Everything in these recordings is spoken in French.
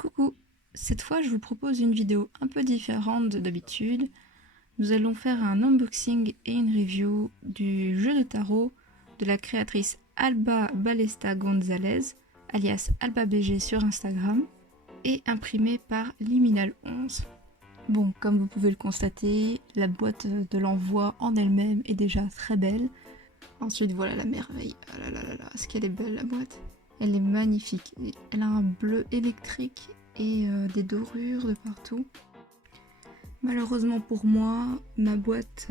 Coucou, cette fois je vous propose une vidéo un peu différente de d'habitude. Nous allons faire un unboxing et une review du jeu de tarot de la créatrice Alba Ballesta Gonzalez, alias AlbaBG sur Instagram, et imprimé par Liminal 11. Bon, comme vous pouvez le constater, la boîte de l'envoi en elle-même est déjà très belle. Ensuite, voilà la merveille. Ah là là là là, est-ce qu'elle est belle la boîte? Elle est magnifique. Elle a un bleu électrique et des dorures de partout. Malheureusement pour moi, ma boîte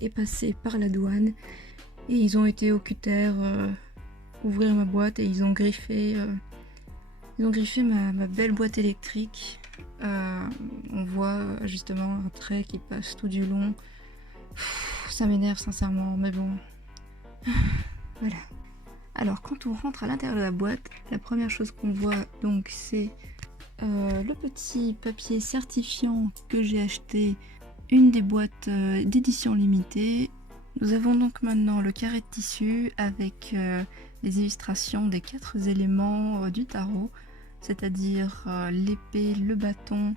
est passée par la douane et ils ont été au cutter ouvrir ma boîte et ils ont griffé ma belle boîte électrique. On voit justement un trait qui passe tout du long. Ça m'énerve sincèrement, mais bon. Voilà. Alors quand on rentre à l'intérieur de la boîte, la première chose qu'on voit donc c'est le petit papier certifiant que j'ai acheté, une des boîtes d'édition limitée. Nous avons donc maintenant le carré de tissu avec les illustrations des 4 éléments du tarot, c'est-à-dire l'épée, le bâton,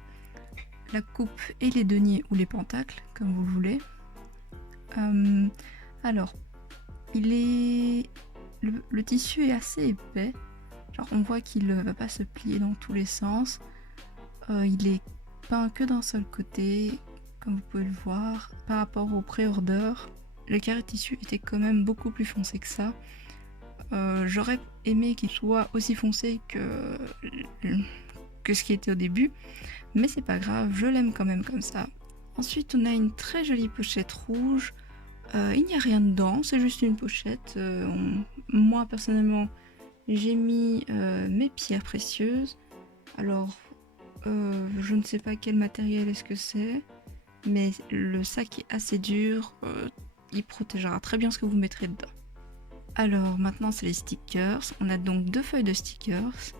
la coupe et les deniers ou les pentacles, comme vous voulez. Alors, le tissu est assez épais, genre on voit qu'il ne va pas se plier dans tous les sens. Il est peint que d'un seul côté, comme vous pouvez le voir. Par rapport au pré-order, le carré de tissu était quand même beaucoup plus foncé que ça. J'aurais aimé qu'il soit aussi foncé que ce qui était au début, mais c'est pas grave, je l'aime quand même comme ça. Ensuite, on a une très jolie pochette rouge. Il n'y a rien dedans, c'est juste une pochette. Moi, personnellement, j'ai mis mes pierres précieuses. Alors, je ne sais pas quel matériel est-ce que c'est, mais le sac est assez dur. Il protégera très bien ce que vous mettrez dedans. Alors, maintenant, c'est les stickers. On a donc 2 feuilles de stickers.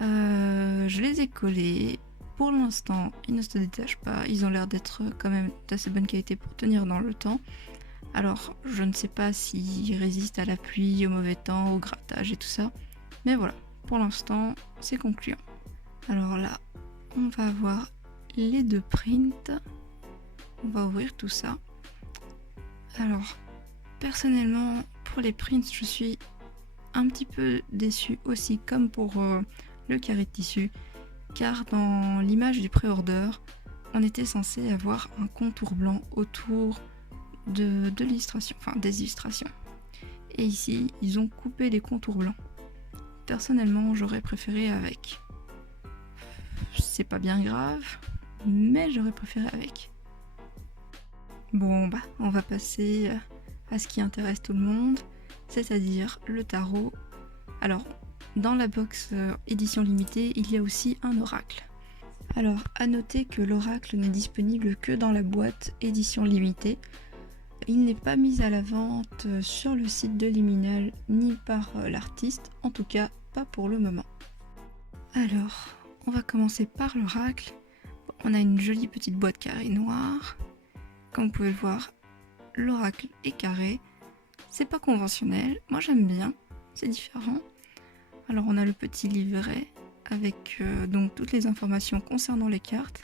Je les ai collés. Pour l'instant, ils ne se détachent pas. Ils ont l'air d'être quand même d'assez bonne qualité pour tenir dans le temps. Alors, je ne sais pas s'ils résistent à la pluie, au mauvais temps, au grattage et tout ça. Mais voilà, pour l'instant, c'est concluant. Alors là, on va avoir les 2 prints. On va ouvrir tout ça. Alors, personnellement, pour les prints, je suis un petit peu déçue aussi, comme pour le carré de tissu, car dans l'image du pré-order, on était censé avoir un contour blanc autour de l'illustration, enfin des illustrations. Et ici, ils ont coupé les contours blancs. Personnellement, j'aurais préféré avec. C'est pas bien grave, mais j'aurais préféré avec. Bon, bah, on va passer à ce qui intéresse tout le monde, c'est-à-dire le tarot. Alors, dans la box édition limitée, il y a aussi un oracle. Alors, à noter que l'oracle n'est disponible que dans la boîte édition limitée. Il n'est pas mis à la vente sur le site de Liminal ni par l'artiste, en tout cas pas pour le moment. Alors, on va commencer par l'oracle. On a une jolie petite boîte carrée noire. Comme vous pouvez le voir, l'oracle est carré. C'est pas conventionnel, moi j'aime bien, c'est différent. Alors on a le petit livret avec donc toutes les informations concernant les cartes.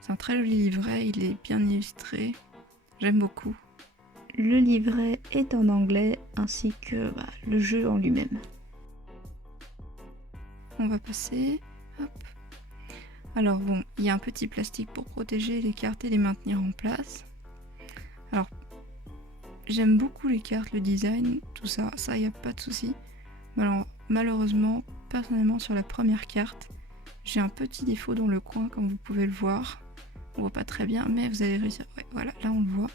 C'est un très joli livret, il est bien illustré, j'aime beaucoup. Le livret est en anglais ainsi que le jeu en lui-même. On va passer. Hop. Alors bon, il y a un petit plastique pour protéger les cartes et les maintenir en place. Alors, j'aime beaucoup les cartes, le design, tout ça, il n'y a pas de souci. Alors, malheureusement, personnellement sur la première carte, j'ai un petit défaut dans le coin, comme vous pouvez le voir. On voit pas très bien, mais vous allez réussir. Ouais, voilà, là on le voit.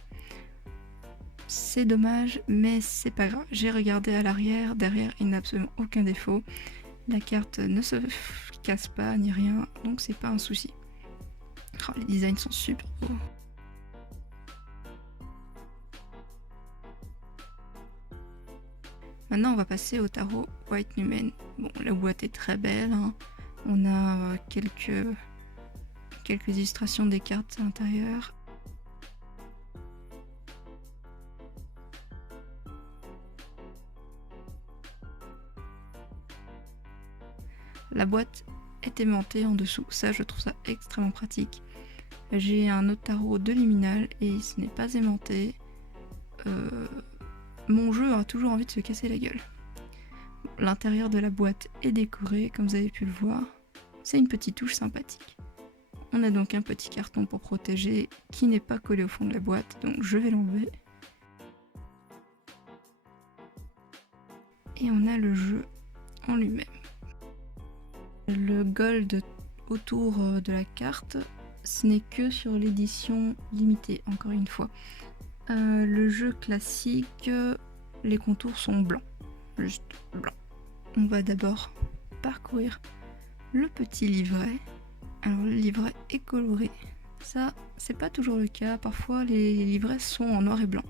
C'est dommage, mais c'est pas grave. J'ai regardé à l'arrière, derrière, il n'a absolument aucun défaut. La carte ne se casse pas ni rien, donc c'est pas un souci. Oh, les designs sont super beaux. Maintenant, on va passer au tarot White Numen. Bon, la boîte est très belle. Hein. On a quelques illustrations des cartes à l'intérieur. La boîte est aimanté en dessous. Ça, je trouve ça extrêmement pratique. J'ai un autre tarot de liminal et ce n'est pas aimanté. Mon jeu a toujours envie de se casser la gueule. L'intérieur de la boîte est décoré, comme vous avez pu le voir. C'est une petite touche sympathique. On a donc un petit carton pour protéger qui n'est pas collé au fond de la boîte, donc je vais l'enlever. Et on a le jeu en lui-même. Le gold autour de la carte, ce n'est que sur l'édition limitée, encore une fois. Le jeu classique, les contours sont blancs, juste blancs. On va d'abord parcourir le petit livret. Alors le livret est coloré. Ça, c'est pas toujours le cas. Parfois, les livrets sont en noir et blanc.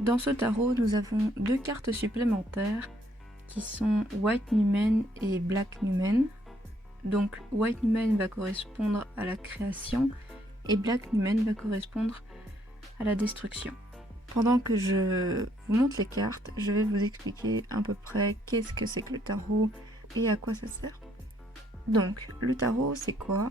Dans ce tarot, nous avons 2 cartes supplémentaires qui sont White Numen et Black Numen. Donc White Numen va correspondre à la création et Black Numen va correspondre à la destruction. Pendant que je vous montre les cartes, je vais vous expliquer à peu près qu'est-ce que c'est que le tarot et à quoi ça sert. Donc, le tarot, c'est quoi?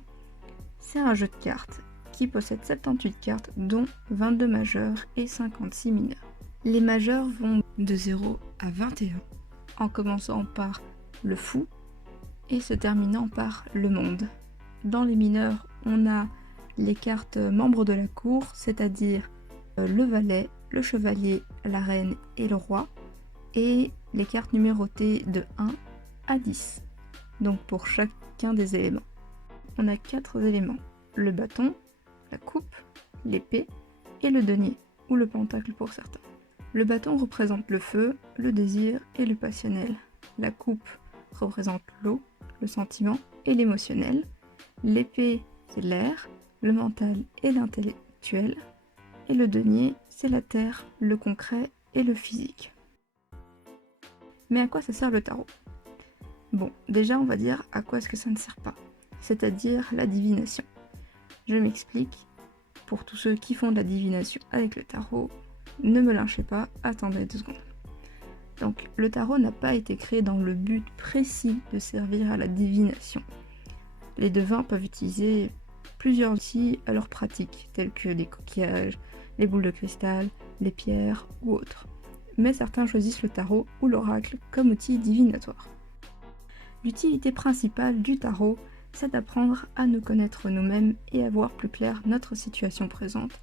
C'est un jeu de cartes qui possède 78 cartes, dont 22 majeures et 56 mineures. Les majeures vont de 0 à 21, en commençant par le fou et se terminant par le monde. Dans les mineurs, on a les cartes membres de la cour, c'est-à-dire le valet, le chevalier, la reine et le roi, et les cartes numérotées de 1 à 10. Donc pour chacun des éléments. On a 4 éléments. Le bâton, la coupe, l'épée et le denier, ou le pentacle pour certains. Le bâton représente le feu, le désir et le passionnel. La coupe représente l'eau, le sentiment et l'émotionnel. L'épée, c'est l'air, le mental et l'intellectuel. Et le denier, c'est la terre, le concret et le physique. Mais à quoi ça sert le tarot? Bon, déjà on va dire à quoi est-ce que ça ne sert pas, c'est-à-dire la divination. Je m'explique, pour tous ceux qui font de la divination avec le tarot, ne me lynchez pas, attendez 2 secondes. Donc le tarot n'a pas été créé dans le but précis de servir à la divination. Les devins peuvent utiliser plusieurs outils à leur pratique, tels que les coquillages, les boules de cristal, les pierres ou autres. Mais certains choisissent le tarot ou l'oracle comme outil divinatoire. L'utilité principale du tarot, c'est d'apprendre à nous connaître nous-mêmes et à voir plus clair notre situation présente,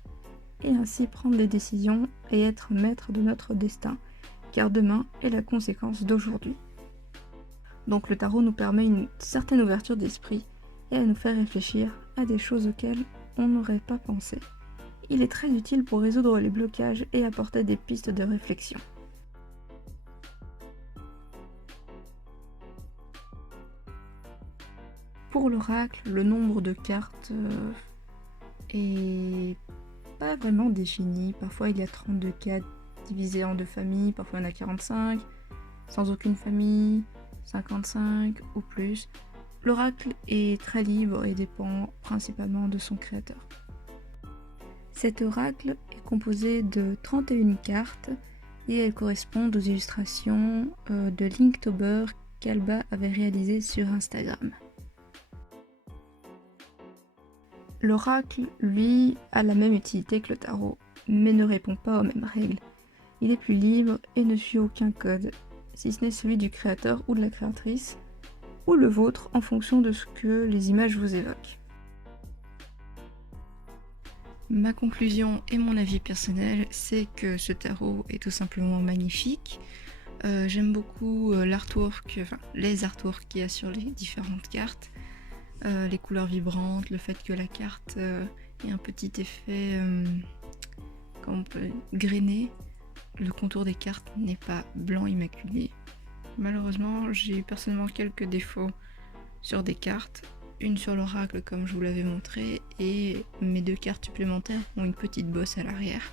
et ainsi prendre des décisions et être maître de notre destin, car demain est la conséquence d'aujourd'hui. Donc le tarot nous permet une certaine ouverture d'esprit et à nous faire réfléchir à des choses auxquelles on n'aurait pas pensé. Il est très utile pour résoudre les blocages et apporter des pistes de réflexion. Pour l'oracle, le nombre de cartes est pas vraiment défini. Parfois il y a 32 cartes divisées en 2 familles, parfois il y en a 45, sans aucune famille, 55 ou plus. L'oracle est très libre et dépend principalement de son créateur. Cet oracle est composé de 31 cartes et elles correspondent aux illustrations de Linktober qu'Alba avait réalisées sur Instagram. L'oracle, lui, a la même utilité que le tarot, mais ne répond pas aux mêmes règles. Il est plus libre et ne suit aucun code, si ce n'est celui du créateur ou de la créatrice, ou le vôtre en fonction de ce que les images vous évoquent. Ma conclusion et mon avis personnel, c'est que ce tarot est tout simplement magnifique. J'aime beaucoup les artworks qu'il y a sur les différentes cartes, les couleurs vibrantes, le fait que la carte ait un petit effet grainé. Le contour des cartes n'est pas blanc immaculé. Malheureusement, j'ai eu personnellement quelques défauts sur des cartes. Une sur l'oracle comme je vous l'avais montré, et mes 2 cartes supplémentaires ont une petite bosse à l'arrière.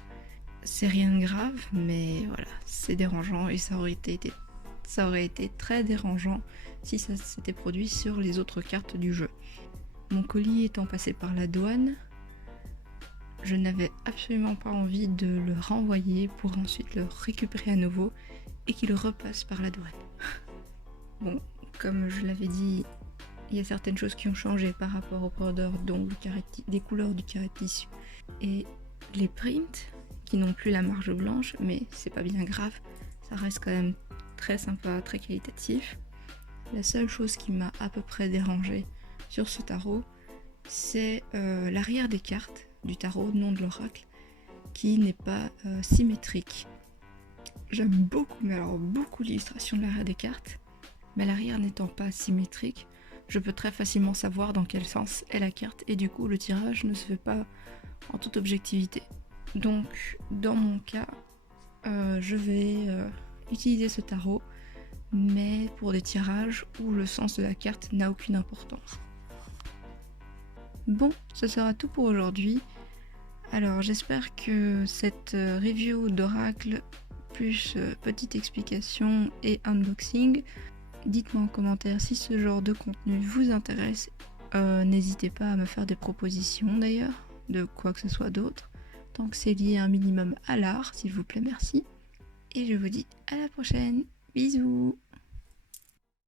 C'est rien de grave, mais voilà, c'est dérangeant et ça aurait été très dérangeant si ça s'était produit sur les autres cartes du jeu. Mon colis étant passé par la douane, je n'avais absolument pas envie de le renvoyer pour ensuite le récupérer à nouveau et qu'il repasse par la douane. Bon, comme je l'avais dit, il y a certaines choses qui ont changé par rapport aux couleurs, donc des couleurs du carré de tissu. Et les prints, qui n'ont plus la marge blanche, mais c'est pas bien grave, ça reste quand même très sympa, très qualitatif. La seule chose qui m'a à peu près dérangée sur ce tarot, c'est l'arrière des cartes du tarot, nom de l'oracle, qui n'est pas symétrique. J'aime beaucoup, mais alors beaucoup l'illustration de l'arrière des cartes, mais l'arrière n'étant pas symétrique, je peux très facilement savoir dans quel sens est la carte, et du coup le tirage ne se fait pas en toute objectivité. Donc dans mon cas, je vais utiliser ce tarot, mais pour des tirages où le sens de la carte n'a aucune importance. Bon, ce sera tout pour aujourd'hui. Alors j'espère que cette review d'oracle plus petite explication et unboxing, dites-moi en commentaire si ce genre de contenu vous intéresse. N'hésitez pas à me faire des propositions d'ailleurs, de quoi que ce soit d'autre, tant que c'est lié un minimum à l'art, s'il vous plaît, merci. Et je vous dis à la prochaine, bisous.